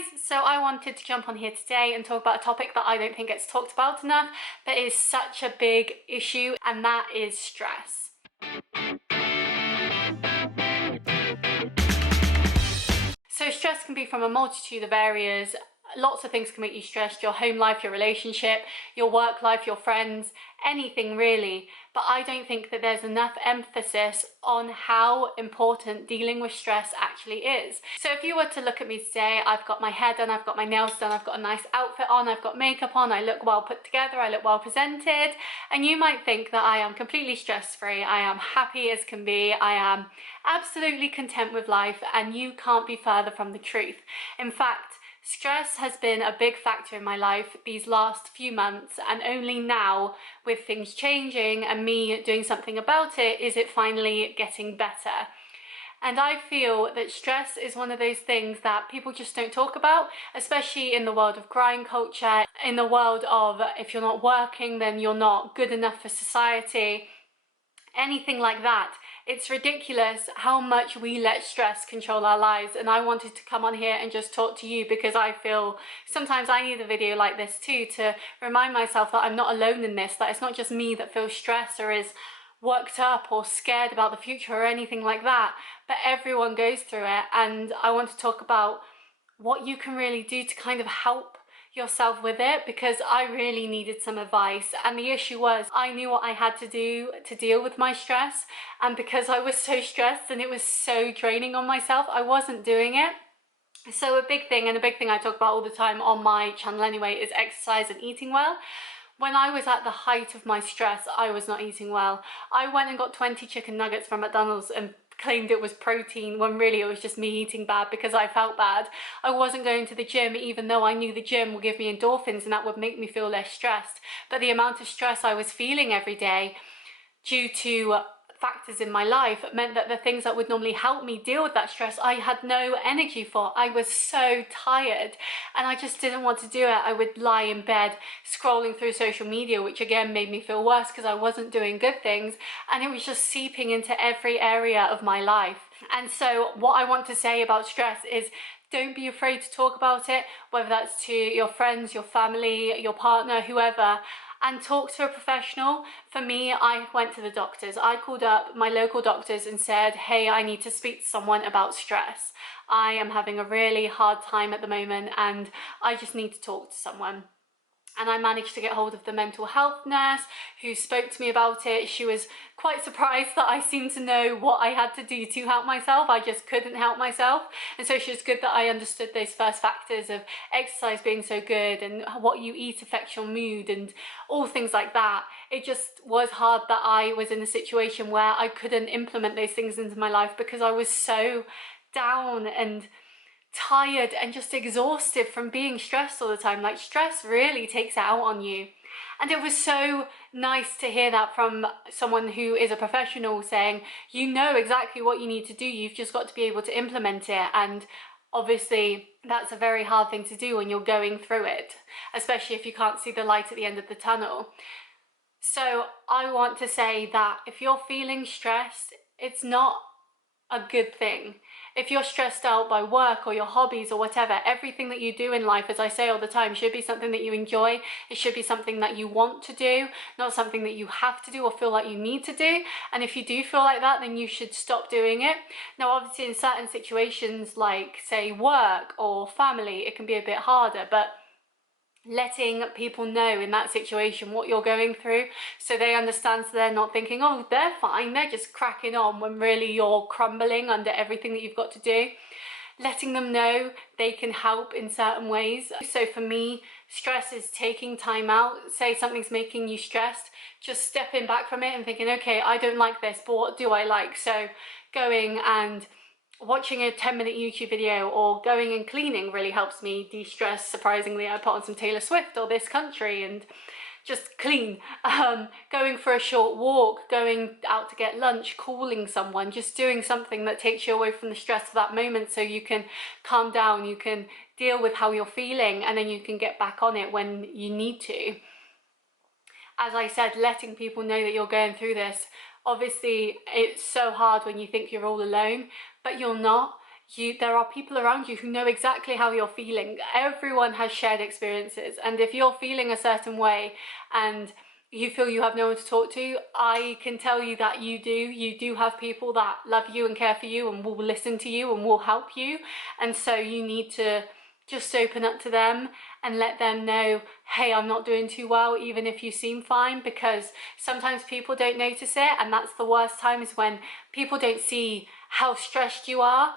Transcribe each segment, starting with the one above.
guys, so I wanted to jump on here today and talk about a topic that I don't think gets talked about enough, but is such a big issue, and that is stress. So stress can be from a multitude of areas. Lots of things can make you stressed: your home life, your relationship, your work life, your friends, anything really. But I don't think that there's enough emphasis on how important dealing with stress actually is. So if you were to look at me today, I've got my hair done, I've got my nails done, I've got a nice outfit on, I've got makeup on, I look well put together, I look well presented, and you might think that I am completely stress-free, I am happy as can be, I am absolutely content with life, and you can't be further from the truth. In fact, stress has been a big factor in my life these last few months, and only now, with things changing and me doing something about it, is it finally getting better. And I feel that stress is one of those things that people just don't talk about, especially in the world of grind culture, in the world of if you're not working, then you're not good enough for society, anything like that. It's ridiculous how much we let stress control our lives, and I wanted to come on here and just talk to you because I feel sometimes I need a video like this too to remind myself that I'm not alone in this, that it's not just me that feels stressed or is worked up or scared about the future or anything like that, but everyone goes through it. And I want to talk about what you can really do to kind of help yourself with it, because I really needed some advice. And the issue was, I knew what I had to do to deal with my stress, and because I was so stressed and it was so draining on myself, I wasn't doing it. So a big thing, and a big thing I talk about all the time on my channel anyway, is exercise and eating well. When I was at the height of my stress, I was not eating well. I went and got 20 chicken nuggets from McDonald's and claimed it was protein, when really it was just me eating bad because I felt bad. I wasn't going to the gym, even though I knew the gym would give me endorphins and that would make me feel less stressed. But the amount of stress I was feeling every day due to factors in my life meant that the things that would normally help me deal with that stress, I had no energy for. I was so tired and I just didn't want to do it. I would lie in bed scrolling through social media, which again made me feel worse because I wasn't doing good things, and it was just seeping into every area of my life. And so what I want to say about stress is, don't be afraid to talk about it, whether that's to your friends, your family, your partner, whoever, and talk to a professional. For me, I went to the doctors. I called up my local doctors and said, hey, I need to speak to someone about stress. I am having a really hard time at the moment and I just need to talk to someone. And I managed to get hold of the mental health nurse who spoke to me about it. She was quite surprised that I seemed to know what I had to do to help myself. I just couldn't help myself. And so she was good that I understood those first factors of exercise being so good and what you eat affects your mood and all things like that. It just was hard that I was in a situation where I couldn't implement those things into my life because I was so down and tired and just exhausted from being stressed all the time. Like, stress really takes it out on you. And it was so nice to hear that from someone who is a professional, saying, you know exactly what you need to do, you've just got to be able to implement it. And obviously that's a very hard thing to do when you're going through it, especially if you can't see the light at the end of the tunnel. So I want to say that if you're feeling stressed, it's not a good thing. If you're stressed out by work or your hobbies or whatever, everything that you do in life, as I say all the time, should be something that you enjoy. It should be something that you want to do, not something that you have to do or feel like you need to do. And if you do feel like that, then you should stop doing it. Now, obviously in certain situations like, say, work or family, it can be a bit harder, but letting people know in that situation what you're going through, so they understand, so they're not thinking, oh, they're fine, they're just cracking on, when really you're crumbling under everything that you've got to do. Letting them know they can help in certain ways. So for me, stress is taking time out. Say something's making you stressed, just stepping back from it and thinking, okay, I don't like this, but what do I like? So going and watching a 10-minute YouTube video or going and cleaning really helps me de-stress. Surprisingly, I put on some Taylor Swift or This Country and just clean. Going for a short walk, going out to get lunch, calling someone, just doing something that takes you away from the stress of that moment so you can calm down, you can deal with how you're feeling, and then you can get back on it when you need to. As I said, letting people know that you're going through this. Obviously, it's so hard when you think you're all alone, but you're not. there are people around you who know exactly how you're feeling. Everyone has shared experiences, and if you're feeling a certain way and you feel you have no one to talk to, I can tell you that you do have people that love you and care for you and will listen to you and will help you. And so you need to just open up to them and let them know, hey, I'm not doing too well, even if you seem fine, because sometimes people don't notice it, and that's the worst time, is when people don't see how stressed you are.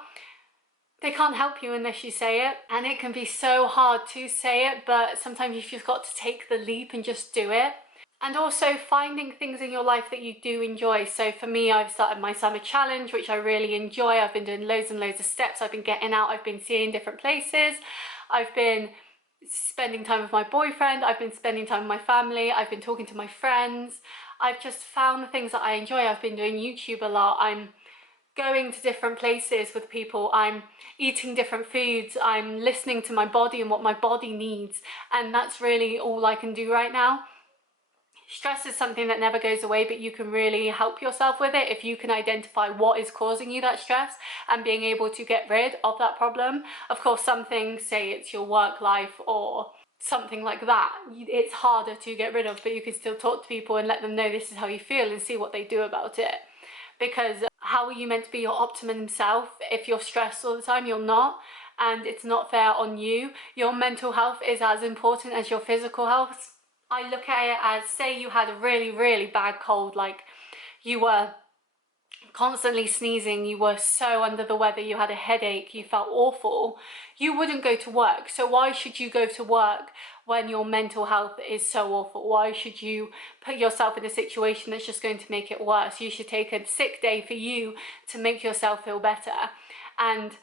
They can't help you unless you say it, and it can be so hard to say it, but sometimes you've just got to take the leap and just do it. And also finding things in your life that you do enjoy. So for me, I've started my summer challenge, which I really enjoy. I've been doing loads and loads of steps. I've been getting out. I've been seeing different places. I've been spending time with my boyfriend. I've been spending time with my family. I've been talking to my friends. I've just found the things that I enjoy. I've been doing YouTube a lot. I'm going to different places with people. I'm eating different foods. I'm listening to my body and what my body needs. And that's really all I can do right now. Stress is something that never goes away, but you can really help yourself with it if you can identify what is causing you that stress and being able to get rid of that problem. Of course, some things, say it's your work life or something like that, it's harder to get rid of, but you can still talk to people and let them know this is how you feel and see what they do about it. Because how are you meant to be your optimum self if you're stressed all the time? You're not, and it's not fair on you. Your mental health is as important as your physical health. I look at it as, say you had a really, really bad cold, like you were constantly sneezing, you were so under the weather, you had a headache, you felt awful, you wouldn't go to work. So why should you go to work when your mental health is so awful? Why should you put yourself in a situation that's just going to make it worse? You should take a sick day for you to make yourself feel better. And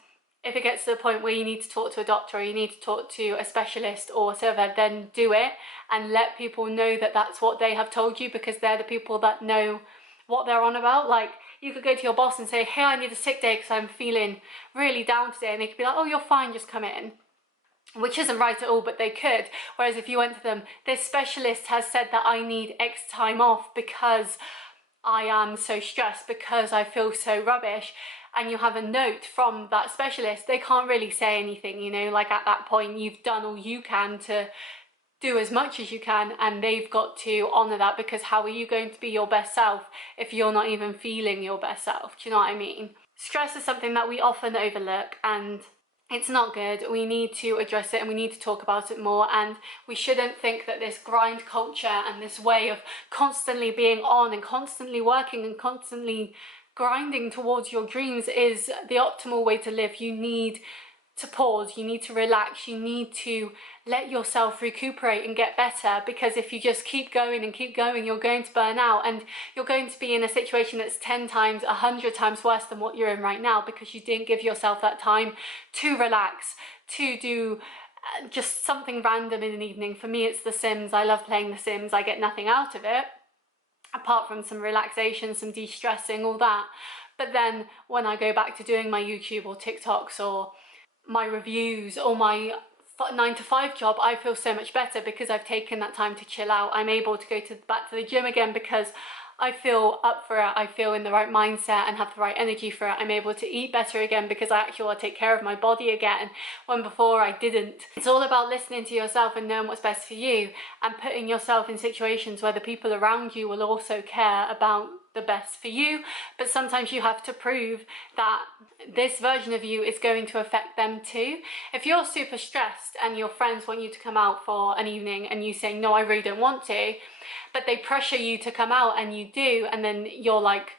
if it gets to the point where you need to talk to a doctor or you need to talk to a specialist or whatever, then do it and let people know that that's what they have told you, because they're the people that know what they're on about. Like, you could go to your boss and say, hey, I need a sick day because I'm feeling really down today, and they could be like, oh, you're fine, just come in. Which isn't right at all, but they could. Whereas if you went to them, this specialist has said that I need X time off because I am so stressed, because I feel so rubbish, and you have a note from that specialist, they can't really say anything, you know, like at that point you've done all you can to do as much as you can, and they've got to honour that, because how are you going to be your best self if you're not even feeling your best self? Do you know what I mean? Stress is something that we often overlook, and it's not good. We need to address it and we need to talk about it more, and we shouldn't think that this grind culture and this way of constantly being on and constantly working and constantly grinding towards your dreams is the optimal way to live. You need to pause, you need to relax, you need to let yourself recuperate and get better, because if you just keep going and keep going, you're going to burn out, and you're going to be in a situation that's 10 times, 100 times worse than what you're in right now, because you didn't give yourself that time to relax, to do just something random in an evening. For me, it's The Sims. I love playing The Sims. I get nothing out of it apart from some relaxation, some de-stressing, all that. But then when I go back to doing my YouTube or TikToks or my reviews or my 9-to-5 job, I feel so much better because I've taken that time to chill out. I'm able to go back to the gym again because I feel up for it. I feel in the right mindset and have the right energy for it. I'm able to eat better again because I actually want to take care of my body again, when before I didn't. It's all about listening to yourself and knowing what's best for you, and putting yourself in situations where the people around you will also care about the best for you. But sometimes you have to prove that this version of you is going to affect them too. If you're super stressed and your friends want you to come out for an evening and you say, no, I really don't want to, but they pressure you to come out and you do, and then you're like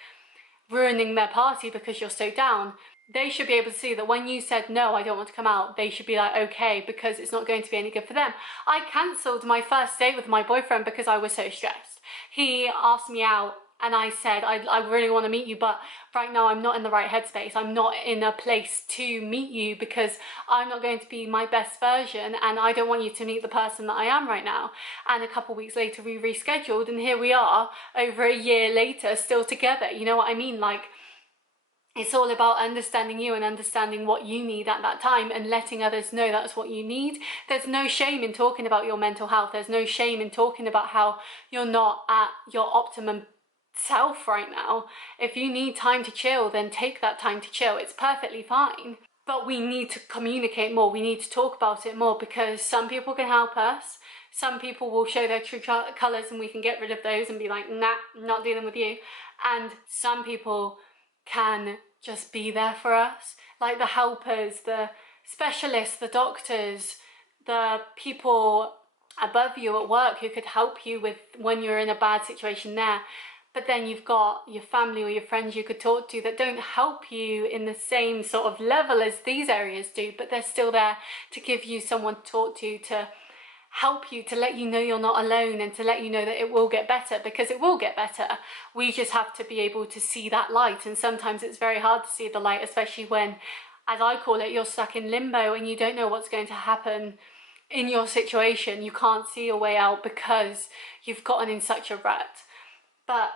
ruining their party because you're so down, they should be able to see that when you said, no, I don't want to come out, they should be like, okay, because it's not going to be any good for them. I cancelled my first date with my boyfriend because I was so stressed. He asked me out and I said, I really want to meet you, but right now I'm not in the right headspace. I'm not in a place to meet you because I'm not going to be my best version, and I don't want you to meet the person that I am right now. And a couple weeks later we rescheduled, and here we are over a year later still together. You know what I mean? Like, it's all about understanding you and understanding what you need at that time and letting others know that's what you need. There's no shame in talking about your mental health. There's no shame in talking about how you're not at your optimum self right now. If you need time to chill, then take that time to chill. It's perfectly fine. but we need to communicate more. We need to talk about it more, because some people can help us. Some people will show their true colours and we can get rid of those and be like, nah, not dealing with you. And some people can just be there for us, like the helpers, the specialists, the doctors, the people above you at work who could help you with when you're in a bad situation there. But then you've got your family or your friends you could talk to that don't help you in the same sort of level as these areas do, but they're still there to give you someone to talk to help you, to let you know you're not alone, and to let you know that it will get better, because it will get better. We just have to be able to see that light, and sometimes it's very hard to see the light, especially when, as I call it, you're stuck in limbo and you don't know what's going to happen in your situation. You can't see a way out because you've gotten in such a rut. But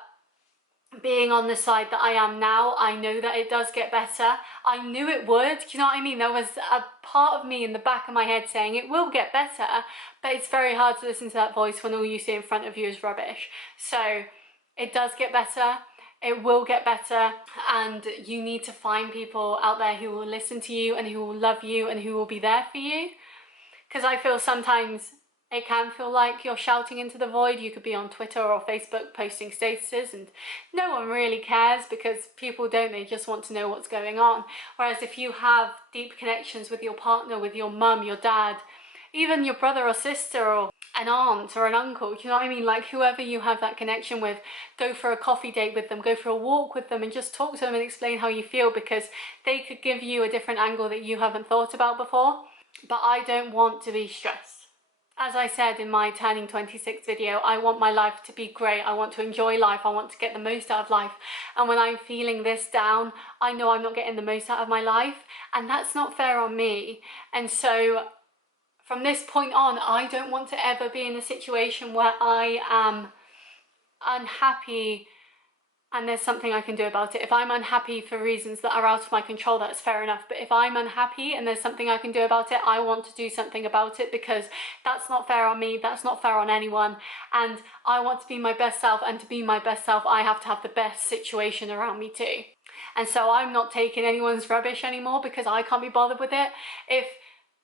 being on the side that I am now, I know that it does get better. I knew it would, do you know what I mean? There was a part of me in the back of my head saying it will get better, but it's very hard to listen to that voice when all you see in front of you is rubbish. So it does get better, it will get better, and you need to find people out there who will listen to you and who will love you and who will be there for you. Because I feel sometimes it can feel like you're shouting into the void. You could be on Twitter or Facebook posting statuses and no one really cares, because people don't, they just want to know what's going on. Whereas if you have deep connections with your partner, with your mum, your dad, even your brother or sister or an aunt or an uncle, do you know what I mean? Like whoever you have that connection with, go for a coffee date with them, go for a walk with them and just talk to them and explain how you feel, because they could give you a different angle that you haven't thought about before. But I don't want to be stressed. As I said in my turning 26 video, I want my life to be great. I want to enjoy life. I want to get the most out of life. And when I'm feeling this down, I know I'm not getting the most out of my life. And that's not fair on me. And so from this point on, I don't want to ever be in a situation where I am unhappy and there's something I can do about it. If I'm unhappy for reasons that are out of my control, that's fair enough. But if I'm unhappy and there's something I can do about it, I want to do something about it, because that's not fair on me, that's not fair on anyone. And I want to be my best self, and to be my best self, I have to have the best situation around me too. And so I'm not taking anyone's rubbish anymore, because I can't be bothered with it. If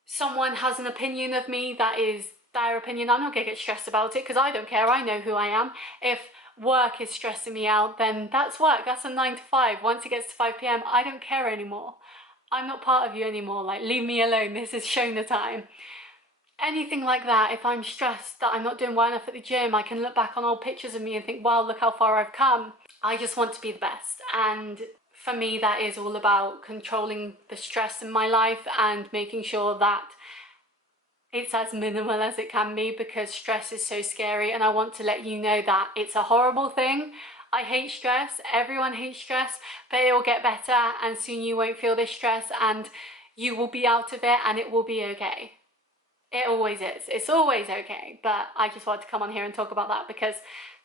someone has an opinion of me that is their opinion, I'm not going to get stressed about it, because I don't care. I know who I am. If work is stressing me out, then that's work. That's a 9 to 5. Once it gets to 5 p.m, I don't care anymore. I'm not part of you anymore. Like, leave me alone. This is Shona time. Anything like that, if I'm stressed that I'm not doing well enough at the gym, I can look back on old pictures of me and think, wow, look how far I've come. I just want to be the best. And for me, that is all about controlling the stress in my life and making sure that it's as minimal as it can be, because stress is so scary. And I want to let you know that it's a horrible thing. I hate stress. Everyone hates stress, but it will get better, and soon you won't feel this stress and you will be out of it, and it will be okay. It always is. It's always okay. But I just wanted to come on here and talk about that, because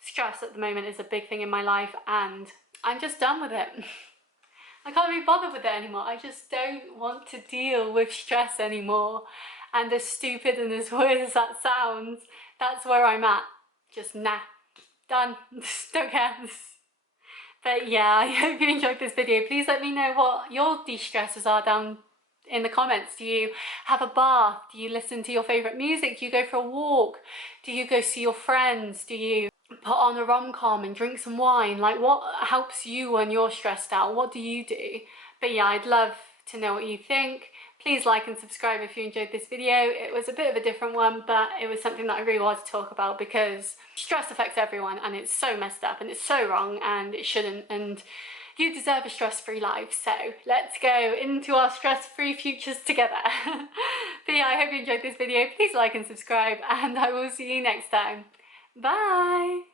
stress at the moment is a big thing in my life and I'm just done with it. I can't be bothered with it anymore. I just don't want to deal with stress anymore. And as stupid and as weird as that sounds, that's where I'm at. Just nah, done, don't care. But yeah, I hope you enjoyed this video. Please let me know what your de-stressors are down in the comments. Do you have a bath? Do you listen to your favourite music? Do you go for a walk? Do you go see your friends? Do you put on a rom-com and drink some wine? Like, what helps you when you're stressed out? What do you do? But yeah, I'd love to know what you think. Please like and subscribe if you enjoyed this video. It was a bit of a different one, but it was something that I really wanted to talk about, because stress affects everyone and it's so messed up and it's so wrong and it shouldn't, and you deserve a stress-free life. So let's go into our stress-free futures together. But yeah, I hope you enjoyed this video. Please like and subscribe, and I will see you next time. Bye!